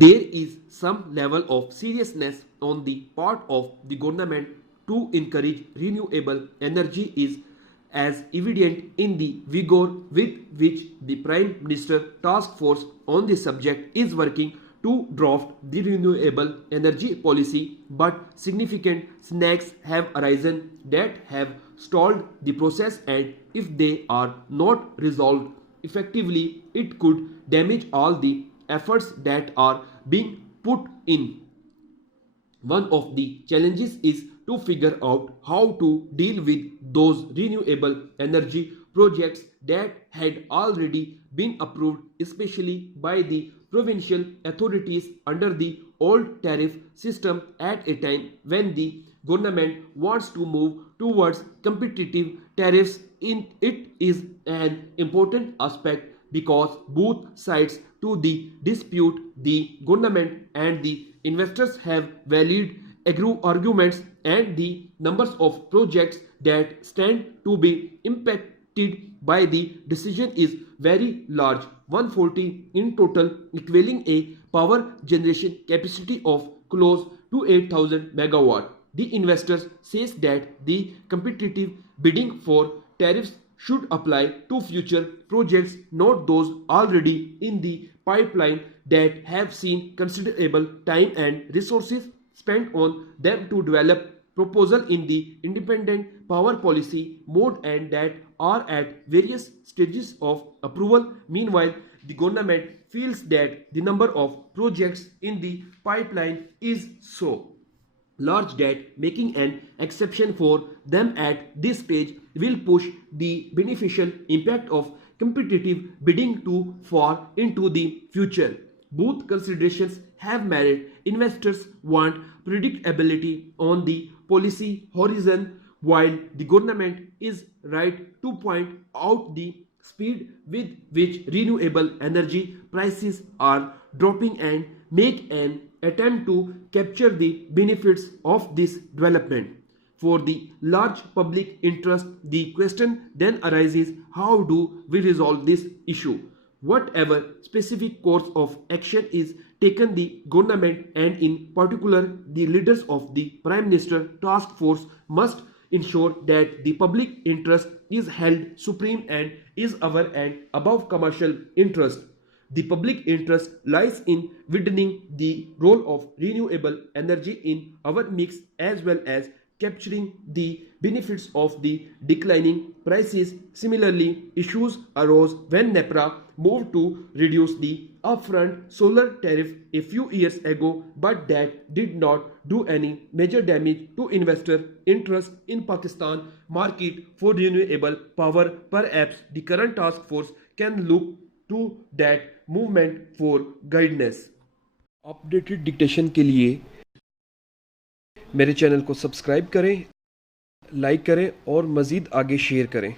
there is some level of seriousness on the part of the government to encourage renewable energy is as evident in the vigor with which the Prime Minister Task Force on the subject is working to draft the renewable energy policy, but significant snags have arisen that have stalled the process, and if they are not resolved effectively, it could damage all the efforts that are being put in. One of the challenges is to figure out how to deal with those renewable energy projects that had already been approved, especially by the provincial authorities under the old tariff system, at a time when the government wants to move towards competitive tariffs. It is an important aspect because both sides to the dispute, the government and the investors, have valid arguments, and the numbers of projects that stand to be impacted by the decision is very large, 140 in total, equaling a power generation capacity of close to 8,000 megawatt. The investors says that the competitive bidding for tariffs should apply to future projects, not those already in the pipeline that have seen considerable time and resources spent on them to develop proposal in the independent power policy mode and that are at various stages of approval. Meanwhile, the government feels that the number of projects in the pipeline is so large that making an exception for them at this stage will push the beneficial impact of competitive bidding too far into the future. Both considerations have merit. Investors want predictability on the policy horizon, while the government is right to point out the speed with which renewable energy prices are dropping and make an attempt to capture the benefits of this development. For the large public interest, the question then arises, how do we resolve this issue? Whatever specific course of action is taken, the government and in particular the leaders of the Prime Minister Task Force must ensure that the public interest is held supreme and is over and above commercial interest. The public interest lies in widening the role of renewable energy in our mix, as well as capturing the benefits of the declining prices. Similarly, issues arose when NEPRA moved to reduce the upfront solar tariff a few years ago, but that did not do any major damage to investor interest in Pakistan market for renewable power. Perhaps the current task force can look to that movement for guidance. Updated dictation के लिए मेरे channel को subscribe करें, like करें और मज़ीद आगे share करें।